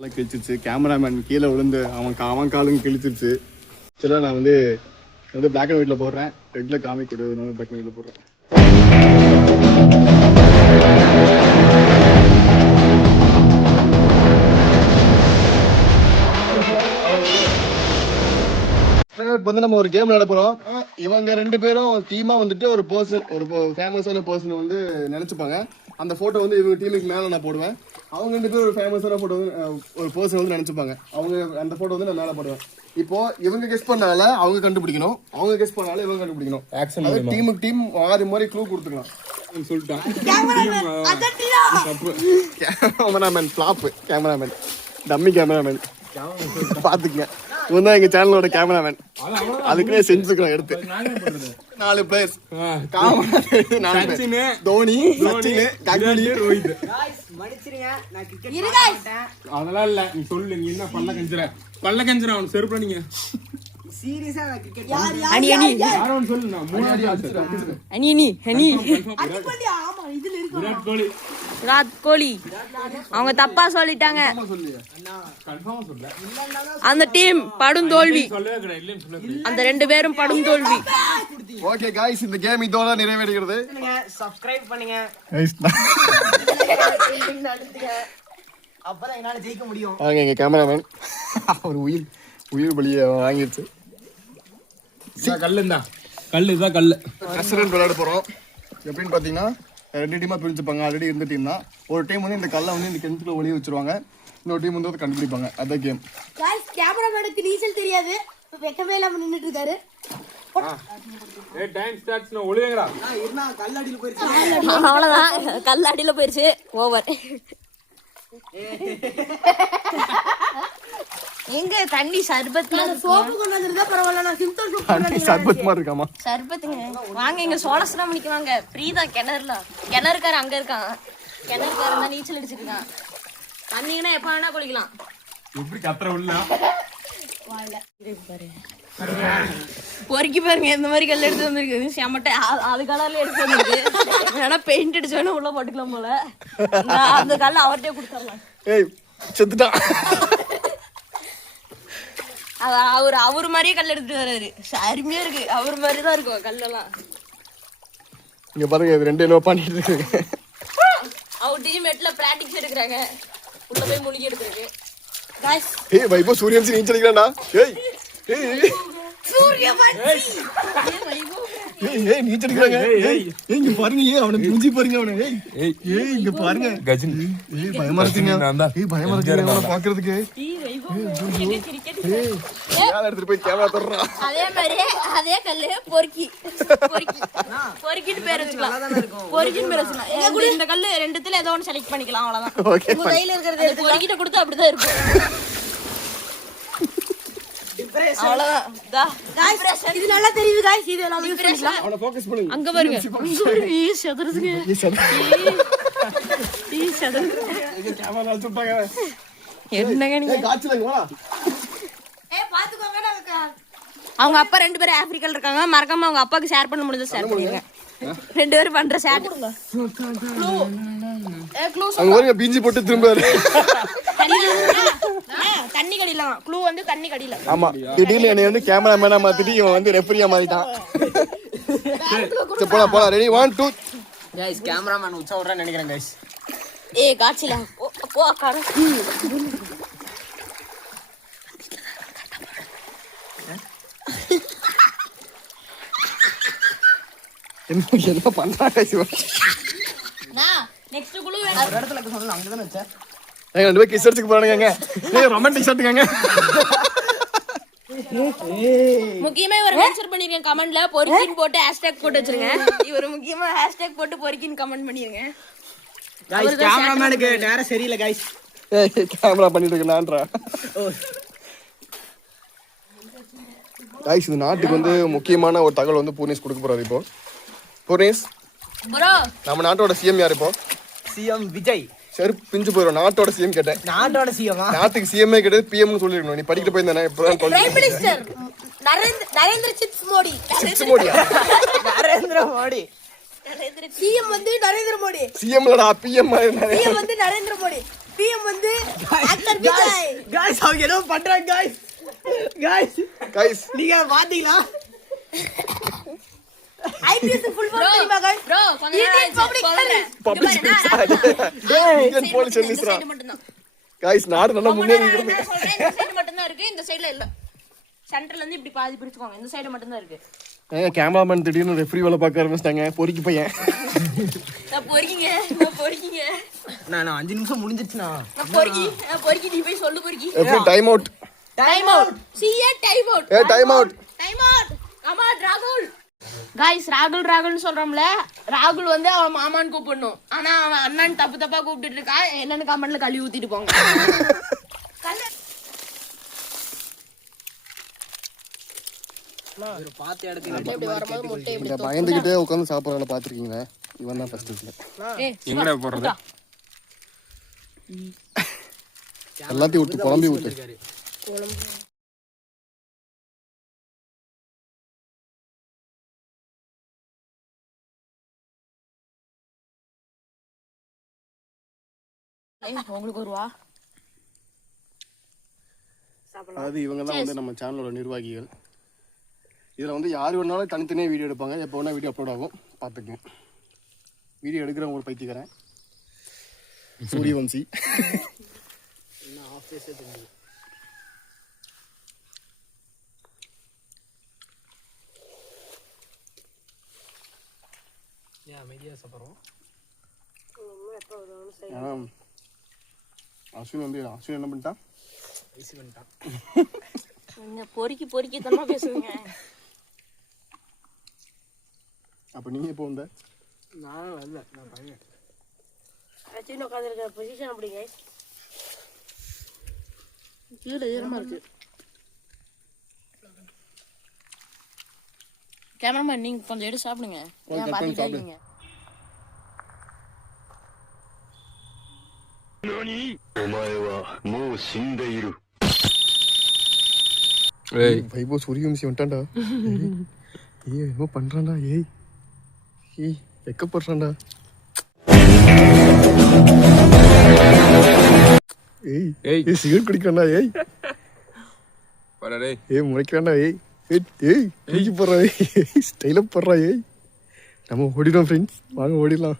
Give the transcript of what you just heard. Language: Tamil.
நல்லா கிழிச்சிருச்சு. கேமராமேன் கீழே விழுந்து அவன் காலும் கிழிச்சிருச்சு. சரி நான் வந்து பிளாக் அண்ட் ஒயிட்ல போடுறேன். ரெட்ல காமிக் கொடுத்து பிளாக் அண்ட் ஒயிட்ல போடுறேன். இப்போ வந்து நம்ம ஒரு கேம் விளையாட போறோம். இவங்க 2 பேரும் டீமா வந்துட்டு ஒரு ஃபேமஸான பர்சன் வந்து நினைச்சுப்பாங்க. அந்த போட்டோ வந்து இவங்க டீமுக்கு மேல நான் போடுவேன். அவங்க 2 பேரும் ஒரு ஃபேமஸான போட்டோ வந்து ஒரு பர்சன் வந்து நினைச்சுப்பாங்க. அவங்க அந்த போட்டோ வந்து நான் மேல போடுவேன். இப்போ இவங்க கெஸ் பண்ணால அவங்க கண்டுபிடிக்கணும், அவங்க கெஸ் பண்ணால இவங்க கண்டுபிடிக்கணும். அதாவது டீமுக்கு டீம் மாறி மாறி க்ளூ கொடுத்துக்கலாம் சொல்லிட்டான். Cameraman flop, cameraman dummy cameraman பாத்துக்கங்க. இவன் தான் எங்க சேனலோட கேமராமேன். அதுக்குன்னே செஞ்சுக்கிறோம் எடுத்து 4 பிளேயர்ஸ். தோனி, சச்சின், கங்குலி, ரோஹித். அதெல்லாம் இல்ல, நீ சொல்லு. நீ என்ன பல்ல கஞ்சிர அவன் செருப்புல நீங்க சீரியஸா கிரிக்கெட் அனி யாரோன்னு சொல்லு. நான் 3 அடி அடிச்சேன். அனி ஆமா இதுல இருக்கு விராட் கோலி. அவங்க தப்பா சொல்லிட்டாங்க. அந்த டீம் படும் தோல்வி. அந்த 2 பேரும் படும் தோல்வி. ஓகே गाइस, இந்த கேம் இதோட நிறைவடைகிறது. சப்ஸ்கிரைப் பண்ணுங்க. அப்பதான் என்னால ஜெயிக்க முடியும். வாங்க எங்க கேமராமேன் அவர் உயிர் பலியை வாங்கிடுச்சு. கல்லு ரெஸ்டாரண்ட் விளையாட போறோம். எப்படின்னு பாத்தீங்கன்னா 2 டீமா பிரிஞ்சுப்பாங்க. ஆல்ரெடி இருந்த டீம் தான். ஒரு டீம் வந்து இந்த கல்லை வந்து இந்த கிணத்துல ஒளிய வச்சிருவாங்க. இன்னொரு டீம் வந்து கண்டுபிடிப்பாங்க. அதான் கேம். கேமராமேனுக்கு நீச்சல் தெரியாது, வெக்கமே இல்லாம நின்னுட்டு இருக்காரு. Time starts. நான் ஒளியங்கடா. இருந்தா கல்லடியில போயிருச்சு. அவ்வளவுதான், கல்லடியில போயிருச்சு. ஓவர். எங்க தண்ணி சர்பத் சோப்பு கொண்டு வந்திருந்தா பரவாயில்ல. நான் சிம்டர் சோப்பு கொண்டு வந்தேன். சர்பத் மாதிரி இருக்காமா? சர்பத்துங்க வாங்க. இங்க சோழசுராமணிக்கு வாங்க. ஃப்ரீதா. கிணறுக்காரு அங்க இருக்கான். கிணறுக்காரு தான் நீச்சல் அடிச்சிட்டு இருக்கான். தண்ணினா எப்ப வேணா குளிக்கலாம். எப்படி கத்துற உள்ள பொறுக்கி பாருங்க, இந்த மாதிரி கல் எடுத்து வந்திருக்கு. செமட்டை அது கலர்ல எடுத்து வந்திருக்கு. வேணா பெயிண்ட் அடிச்சு வேணா உள்ள போட்டுக்கலாம் போல. அந்த கல்ல அவர்கிட்டே கொடுத்துடலாம். ஏய் செத்துட்டான். அவரு மாதிரியே கல் எடுத்துட்டு வர்றாரு. அருமையா இருக்கு. அவர் மாதிரி தான் இருக்கும் கல்லெல்லாம். இங்க பாருங்க, இது 2 என்ன பண்ணிட்டு இருக்கு. அவர் டீம்மேட்ல பிராக்டிஸ் எடுக்கறாங்க. உள்ள போய் முழுகி எடுக்கறாங்க. गाइस ஏய் வைபோ சூரியவன்சி நீச்சல் அடிக்கறான்டா. ஏய் சூரியவன்சி. ஏய் நீச்சல் அடிக்கறாங்க. ஏய் இங்க பாருங்க. அவனை மூஞ்சி பாருங்க. அவனை ஏய் இங்க பாருங்க. கஜின் ஏய் பயமா இருக்குங்க. பயமா இருக்குங்க அவனை பாக்குறதுக்கு. கிரிக்கெட் யார எடுத்து போய் கேமரா தர்றா. அதே மாதிரி அதே கல்லு பொறுக்கிட்டு பேர் வச்சுக்கலாம். பொறுக்கிட்டு பேர் வச்சுக்கலாம். இந்த கல்லு 2த்துல ஏதோ ஒன்னு செலக்ட் பண்ணிக்கலாம். அவ்வளவுதான். உங்க கையில இருக்கிறது பொறுக்கிட்ட கொடுத்தா அப்படிதான் இருக்கும். அவ்வளவுதான். இது நல்லா தெரியுது गाइस. இது எல்லாம் யூஸ் பண்ணிக்கலாம். அவனை ஃபோக்கஸ் பண்ணுங்க. அங்க பாருங்க. சதுருதுங்க. கேமரா சுட்டாங்க. என்னங்க நீங்க காட்சிலங்க வா. பாத்துக்கோங்க. அவங்க அப்பா 2 பேரும் ஆப்பிரிக்கால இருக்காங்க. மறக்காம அவங்க அப்பாக்கு ஷேர் பண்ண முடிஞ்சா ஷேர் பண்ணுங்க. 2 பேரும் பண்ற ஷேர் கொடுங்க. அங்க பாருங்க பீஞ்சி போட்டு திரும்பாரு. தண்ணி கடியில க்ளூ வந்து தண்ணி கடியில. ஆமா, திடீர்னு என்னை வந்து கேமராமேனா மாத்திட்டு இவன் வந்து ரெஃபரியா மாறிட்டான். சரி போலாம். ரெடி 1 2. गाइस கேமராமேன் உச்ச விடுறேன்னு நினைக்கிறேன் गाइस. ஏய் காட்சில போ கார. என்ன பண்றாங்க இவன்? நான் நெக்ஸ்ட் குளூ வேணும். ஒரு இடத்துல சொன்னா அங்க தான வச்ச. ஏங்க 2 பேர் கிஸ் அடிச்சுக்கு போறானுங்க. ஏய் ரொமான்டிக் ஷாட்டுங்க. முக்கியமா இவர மென்ஷன் பண்ணிருங்க கமெண்ட்ல. பொறுக்கின் போட்டு ஹேஷ்டேக் போட்டு வச்சிருங்க. இவர முக்கியமா ஹேஷ்டேக் போட்டு பொறுக்கின் கமெண்ட் பண்ணிருங்க. गाइस கேமராமேனுக்கு நேரா சரியில்லை गाइस. ஏய் கேமரா பண்ணிட்டு இருக்கேன்டா. गाइस இந்த நாட்டுக்கு வந்து முக்கியமான ஒரு தகவல் வந்து பூர்ணேஷ் கொடுக்க போறாரு. இப்போ பூர்ணேஷ் ப்ரோ, நம்ம நாட்டோட சிஎம் யார்? இப்போ சிஎம் விஜய். சரி பிஞ்சு போயிடும். நாட்டோட சிஎம் கேட்டேன். நாட்டோட சிஎம்மா? நாட்டுக்கு சிஎம்ஏ கிடையாது, பிஎம்னு சொல்லிருக்கணும். நீ படிக்கிட்டு போயிருந்தானே இப்பதான் prime minister Narendra chips Modi. மோடியா? நரேந்திர மோடி. சிஎம் வந்து நரேந்திர மோடி. சிஎம்லடா பிஎம் சிஎம் வந்து நரேந்திர மோடி. பிஎம் வந்து ஆக்டர் விஜய் गाइस அவங்க என்ன பண்றாங்க गाइस கைஸ் நீங்க பாத்தீங்களா ஐபிஎஸ் ஃபுல் ஃபார்ம் தெரியுமா गाइस ப்ரோ கொஞ்ச நேரம் பப்ளிக் இந்தியன் போலீஸ் சர்வீஸ்ரா கைஸ் நாடு நல்லா முன்னேறி இருக்கு இந்த சைடு மட்டும் தான் இருக்கு இந்த சைடுல இல்ல சென்டர்ல இருந்து இப்படி பாதி பிரிச்சுக்கோங்க இந்த சைடு மட்டும் தான் இருக்கு கேமராமேன் திடீர்னு ரெஃப்ரி வேலை பார்க்க ஆரம்பிச்சிட்டாங்க பொறுக்கி பையன் நான் பொறுக்கிங்க நான் 5 நிமிஷம் முடிஞ்சிருச்சுனா நான் பொறுக்கி நீ போய் சொல்லு பொறுக்கி எப்படி time out time out CA time out time out ஆமா ராகுல் गाइस ராகுல்னு சொல்றோம்ல ராகுல் வந்து அவன் மாமான்னு கூப்பிடணும் ஆனா அவன் அண்ணன் தப்பா கூப்பிட்டுட்டு இருக்கா என்னன்னு கமெண்ட்ல கழுவி ஊத்திட்டு போங்க ஒரு பாத்து இடத்துல இப்படி வரும்போது முட்டை இப்படி இந்த பயந்துகிட்டே உட்கார்ந்து சாப்பிடறத பாத்துருக்கீங்களா இவன் தான் ஃபர்ஸ்ட் இதுல எங்கடா போறது எல்லாத்தையும் ஊத்து குழம்பி ஊத்து உங்களுக்கு ஒரு வா அதாவது இவங்க தான் வந்து நம்ம சேனலோட நிர்வாகிகள் இதில் வந்து யார் வேணாலும் தனித்தனியாக வீடியோ எடுப்பாங்க எப்போ வேணால் வீடியோ அப்லோட் ஆகும் பார்த்துக்கங்க வீடியோ எடுக்கிறவங்க ஒரு பைத்தியக்காரன் சூரியவம்சி அமைதியா சாப்பிடுறோம் அஸ்வின் என்ன பண்ணிட்டான் ஐசி பண்ணிட்டான் பொறுக்கி தரமா பேசுவீங்க அப்போ நீங்கள் எப்போ வந்த நான் வரல நான் பையன் அச்சின் உட்காந்துருக்க பொசிஷன் அப்படி गाइस கீழே ஈரமா இருக்கு கேமராமேன் நீங்க கொஞ்சம் எடுத்து சாப்பிடுங்க ஏன் பாத்துட்டே இருக்கீங்க வைபோ சூரியவம்சி வந்துட்டான்டா ஏய் என்னமோ பண்றான்டா ஏய் வெக்கப்படுறான்டா ஏய் சிகரெட் குடிக்கிறான்டா போடா டேய் ஏய் முறைக்கிறான்டா ஏய் தூக்கி போடுறா ஸ்டைல போடுறா நம்ம ஓடிடும் ஃப்ரெண்ட்ஸ் வாங்க ஓடிடலாம்